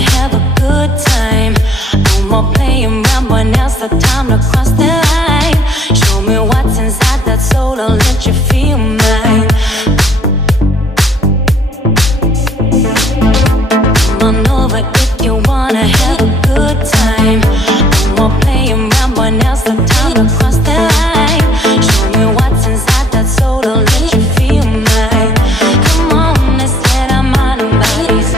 have a good time. No more playing around, but now's the time to cross the line. Show me what's inside that soul, I'll let you feel mine. Come on over if you wanna have a good time. No more playing around, but now's the time to cross the line. Show me what's inside that soul, I'll let you feel mine. Come on, let's get our mind and bodies